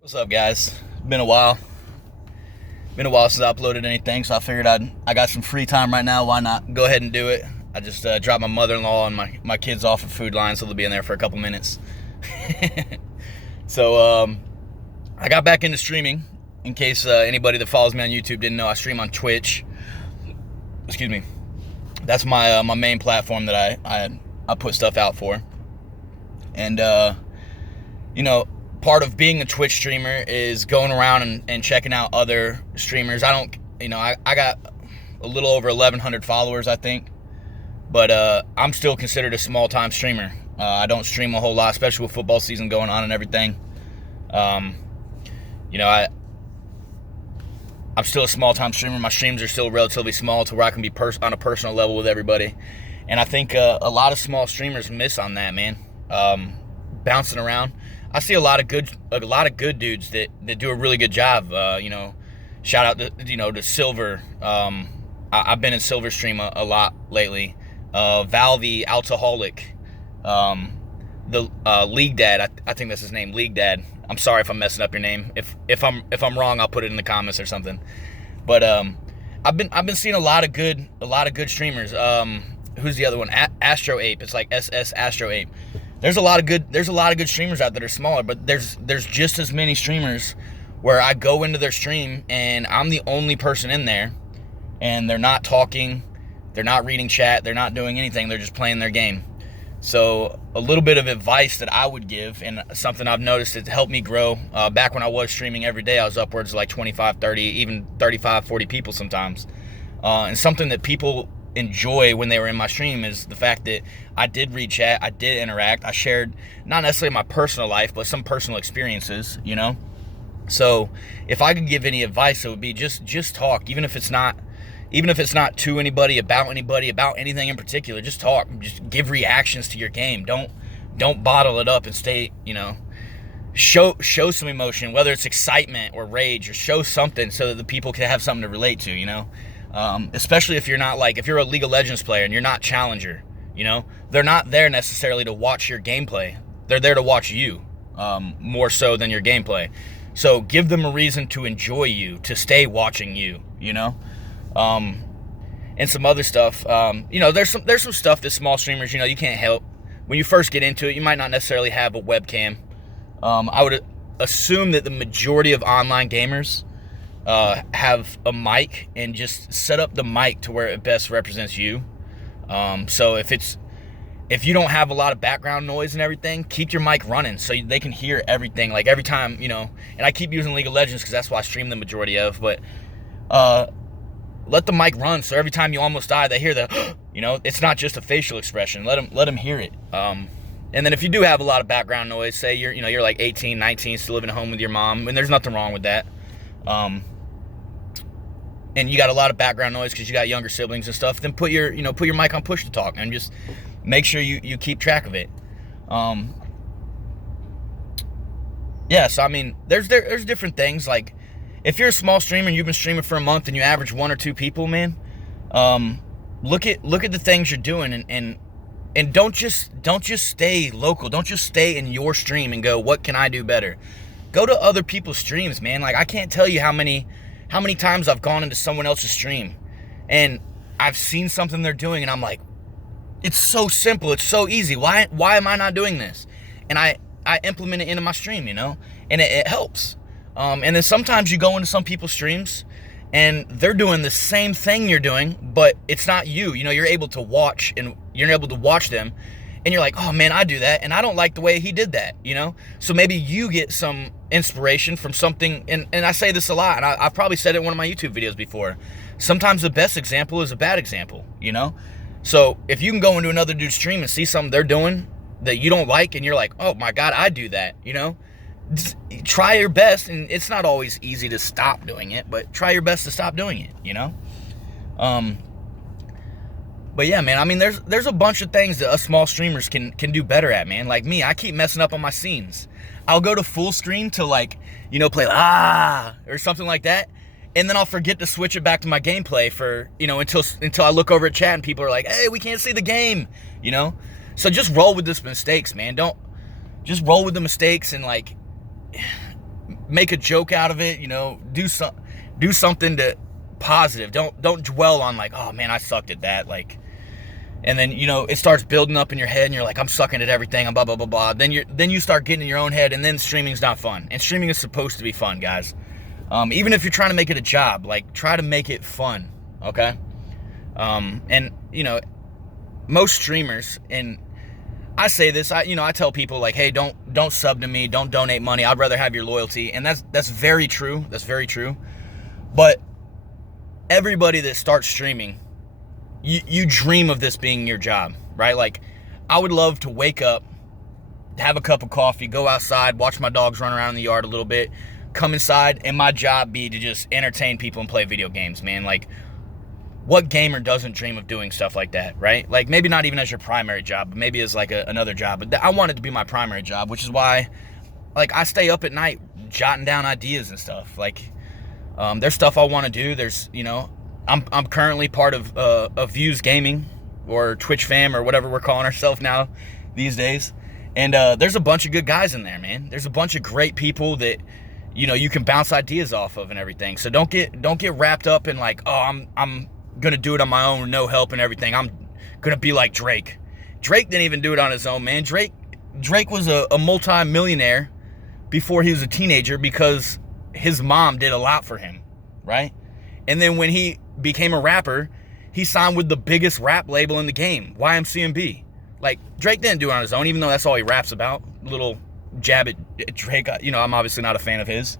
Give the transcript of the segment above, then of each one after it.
What's up, guys? Been a while. Been a while since I uploaded anything, so I figured I got some free time right now. Why not go ahead and do it? I just dropped my mother-in-law and my kids off at Food Line, so they'll be in there for a couple minutes. So I got back into streaming. In case anybody that follows me on YouTube didn't know, I stream on Twitch. Excuse me. That's my my main platform that I put stuff out for. And you know, part of being a Twitch streamer is going around and checking out other streamers. I got a little over 1,100 followers, I think, but I'm still considered a small-time streamer. I don't stream a whole lot, especially with football season going on and everything. You know, I'm still a small-time streamer. My streams are still relatively small to where I can be on a personal level with everybody, and I think a lot of small streamers miss on that, man. Bouncing around. I see a lot of good dudes that do a really good job. You know, shout out to Silver. I've been in Silver stream a lot lately. Val the Alcoholic, the League Dad. I think that's his name, League Dad. I'm sorry if I'm messing up your name. If I'm wrong, I'll put it in the comments or something. But I've been seeing a lot of good streamers. Who's the other one? Astro Ape. It's like SS Astro Ape. There's a lot of good streamers out that are smaller, but there's just as many streamers where I go into their stream and I'm the only person in there, and they're not talking, they're not reading chat, they're not doing anything, they're just playing their game. So a little bit of advice that I would give, and something I've noticed that helped me grow, back when I was streaming every day, I was upwards of like 25, 30, even 35, 40 people sometimes. And something that people enjoy when they were in my stream is the fact that I did read chat, I did interact, I shared not necessarily my personal life, but some personal experiences, you know. So if I could give any advice, it would be just talk, even if it's not to anybody, about anything in particular. Just talk, just give reactions to your game. Don't bottle it up and stay, you know, show some emotion, whether it's excitement or rage, or show something so that the people can have something to relate to, you know. Especially if you're a League of Legends player and you're not Challenger, you know, they're not there necessarily to watch your gameplay. They're there to watch you, more so than your gameplay. So give them a reason to enjoy you, to stay watching you, you know. And some other stuff, you know, there's some stuff that small streamers, you know, you can't help. When you first get into it, you might not necessarily have a webcam. I would assume that the majority of online gamers have a mic, and just set up the mic to where it best represents you. So if you don't have a lot of background noise and everything, keep your mic running so they can hear everything. Like every time, you know, and I keep using League of Legends because that's what I stream the majority of, but let the mic run so every time you almost die, they hear the, you know, it's not just a facial expression. Let them hear it. And then if you do have a lot of background noise, say you're like 18, 19, still living at home with your mom, and there's nothing wrong with that. And you got a lot of background noise because you got younger siblings and stuff, then put your mic on push to talk, and just make sure you keep track of it. Yeah, so I mean, there's different things. Like, if you're a small streamer and you've been streaming for a month and you average 1 or 2 people, man, look at the things you're doing, and don't just stay local. Don't just stay in your stream and go, what can I do better? Go to other people's streams, man. Like, I can't tell you how many times I've gone into someone else's stream and I've seen something they're doing and I'm like, it's so simple, it's so easy. Why am I not doing this? And I implement it into my stream, you know, and it helps. And then sometimes you go into some people's streams and they're doing the same thing you're doing, but it's not you. You know, you're able to watch them, and you're like, oh man, I do that, and I don't like the way he did that, you know? So maybe you get some inspiration from something, and I say this a lot, and I've probably said it in one of my YouTube videos before. Sometimes the best example is a bad example, you know? So if you can go into another dude's stream and see something they're doing that you don't like, and you're like, oh my God, I do that, you know? Just try your best, and it's not always easy to stop doing it, but try your best to stop doing it, you know? But yeah, man, I mean, there's a bunch of things that us small streamers can do better at, man. Like me, I keep messing up on my scenes. I'll go to full screen to, like, you know, play or something like that, and then I'll forget to switch it back to my gameplay for, you know, until I look over at chat and people are like, hey, we can't see the game, you know? So just roll with those mistakes, man. Just roll with the mistakes, and like, make a joke out of it, do something to positive. Don't dwell on like, oh man, I sucked at that, like, and then it starts building up in your head and you're like, I'm sucking at everything, I'm blah blah blah blah. Then you start getting in your own head, and then streaming's not fun. And streaming is supposed to be fun, guys. Even if you're trying to make it a job, like, try to make it fun, okay? And most streamers, and I say this, I tell people like, hey, don't sub to me, don't donate money. I'd rather have your loyalty, and that's very true. That's very true. But everybody that starts streaming, you dream of this being your job, right? Like, I would love to wake up, have a cup of coffee, go outside, watch my dogs run around in the yard a little bit, come inside, and my job be to just entertain people and play video games, man. Like, what gamer doesn't dream of doing stuff like that, right? Like, maybe not even as your primary job, but maybe as like another job. But I want it to be my primary job, which is why, like, I stay up at night jotting down ideas and stuff. Like, there's stuff I want to do. There's, I'm currently part of Views Gaming, or Twitch fam, or whatever we're calling ourselves now these days. And there's a bunch of good guys in there, man. There's a bunch of great people that you can bounce ideas off of and everything. So don't get wrapped up in like, oh, I'm gonna do it on my own with no help and everything. I'm gonna be like Drake. Drake didn't even do it on his own, man. Drake was a multi-millionaire before he was a teenager because his mom did a lot for him, right? And then when he became a rapper, he signed with the biggest rap label in the game, YMCMB. Like, Drake didn't do it on his own, even though that's all he raps about. Little jab at Drake. I'm obviously not a fan of his.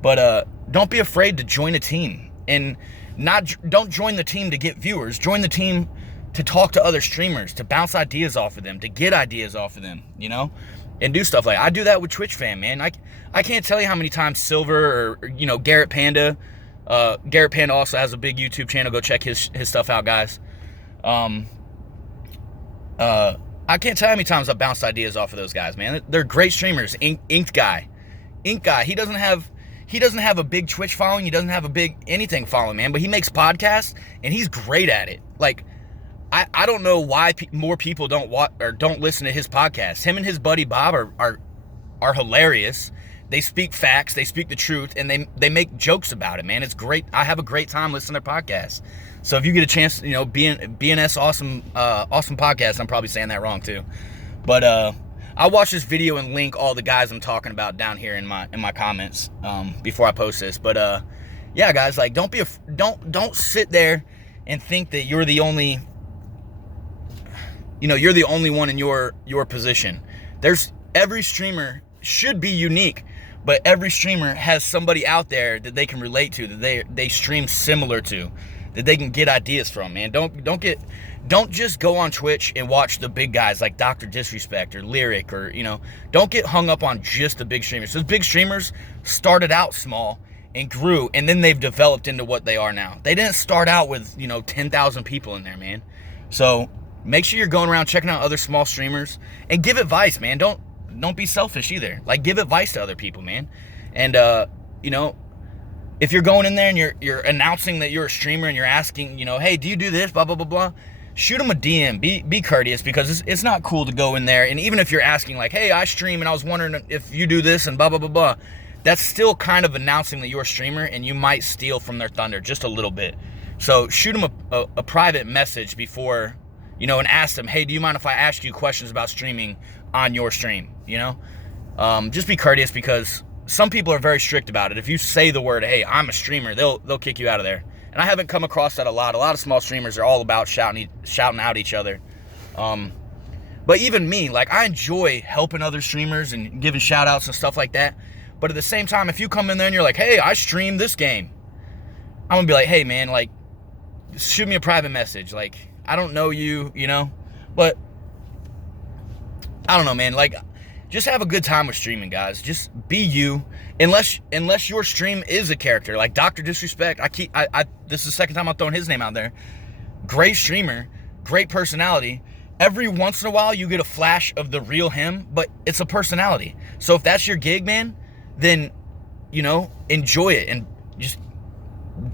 But don't be afraid to join a team. And don't join the team to get viewers. Join the team to talk to other streamers, to bounce ideas off of them, to get ideas off of them, and do stuff like that. I do that with Twitch fam, man. I can't tell you how many times Silver or Garrett Panda. Garrett Panda also has a big YouTube channel. Go check his stuff out, guys. I can't tell you how many times I've bounced ideas off of those guys, man. They're great streamers. Inked guy. He doesn't have a big Twitch following. He doesn't have a big anything following, man. But he makes podcasts, and he's great at it. Like, I don't know why more people don't watch or don't listen to his podcast. Him and his buddy Bob are hilarious. They speak facts, they speak the truth, and they make jokes about it, man. It's great. I have a great time listening to their podcasts. So if you get a chance, BNS awesome podcast. I'm probably saying that wrong too, but I'll watch this video and link all the guys I'm talking about down here in my comments before I post this. But yeah, guys, like, don't sit there and think that you're the only one in your position. Every streamer should be unique. But every streamer has somebody out there that they can relate to, that they stream similar to, that they can get ideas from, man. Don't just go on Twitch and watch the big guys like Dr. Disrespect or Lyric or, don't get hung up on just the big streamers. Those big streamers started out small and grew, and then they've developed into what they are now. They didn't start out with, 10,000 people in there, man. So make sure you're going around checking out other small streamers and give advice, man. Don't be selfish either. Like, give advice to other people, man. And if you're going in there and you're announcing that you're a streamer and you're asking, hey, do you do this, blah blah blah blah, shoot them a DM. Be courteous, because it's not cool to go in there, and even if you're asking like, hey, I stream and I was wondering if you do this and blah blah blah blah, that's still kind of announcing that you're a streamer, and you might steal from their thunder just a little bit. So shoot them a private message before, and ask them, hey, do you mind if I ask you questions about streaming on your stream? Just be courteous, because some people are very strict about it. If you say the word, hey, I'm a streamer, they'll kick you out of there. And I haven't come across that a lot. A lot of small streamers are all about shouting out each other. But even me, like, I enjoy helping other streamers and giving shout outs and stuff like that. But at the same time, if you come in there and you're like, hey, I stream this game, I'm gonna be like, hey man, like, shoot me a private message. Like, I don't know you, but I don't know, man. Like, just have a good time with streaming, guys. Just be you. Unless your stream is a character, like Dr. Disrespect. This is the second time I've thrown his name out there. Great streamer, great personality. Every once in a while, you get a flash of the real him, but it's a personality. So if that's your gig, man, then, enjoy it, and just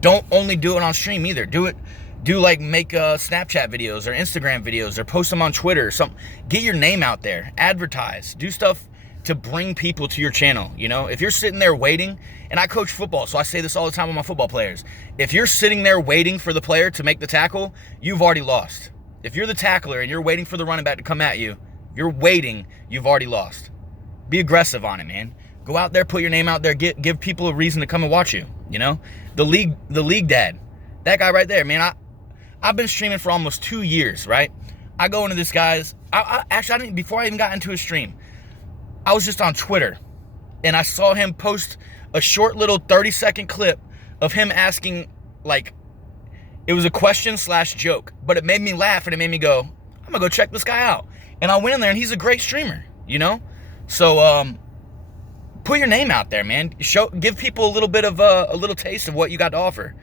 don't only do it on stream either. Make Snapchat videos or Instagram videos, or post them on Twitter or something. Get your name out there, advertise, do stuff to bring people to your channel. You know, if you're sitting there waiting, and I coach football, so I say this all the time with my football players. If you're sitting there waiting for the player to make the tackle, you've already lost. If you're the tackler and you're waiting for the running back to come at you, if you're waiting, you've already lost. Be aggressive on it, man. Go out there, put your name out there, give people a reason to come and watch you. You know, the league dad, that guy right there, man. I've been streaming for almost 2 years, right? I go into this guy's. Actually, I didn't, before I even got into his stream, I was just on Twitter, and I saw him post a short little 30-second clip of him asking, like, it was a question/joke, but it made me laugh and it made me go, I'm gonna go check this guy out. And I went in there, and he's a great streamer, you know. So put your name out there, man. Give people a little bit of a little taste of what you got to offer.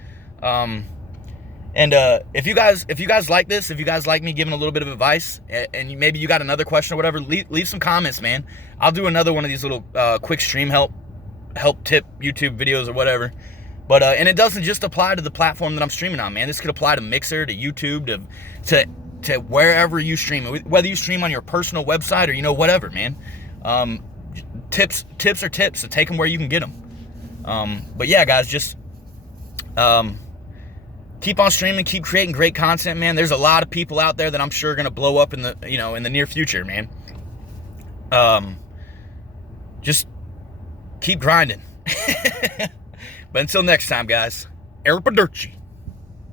And if you guys like this, if you guys like me giving a little bit of advice, and maybe you got another question or whatever, leave some comments, man. I'll do another one of these little quick stream help tip YouTube videos or whatever. But and it doesn't just apply to the platform that I'm streaming on, man. This could apply to Mixer, to YouTube, to wherever you stream, whether you stream on your personal website or, you know, whatever, man. Tips are tips, so take them where you can get them. But yeah, guys, just keep on streaming, keep creating great content, man. There's a lot of people out there that I'm sure are gonna blow up in the near future, man. Just keep grinding. But until next time, guys, Arrivederci.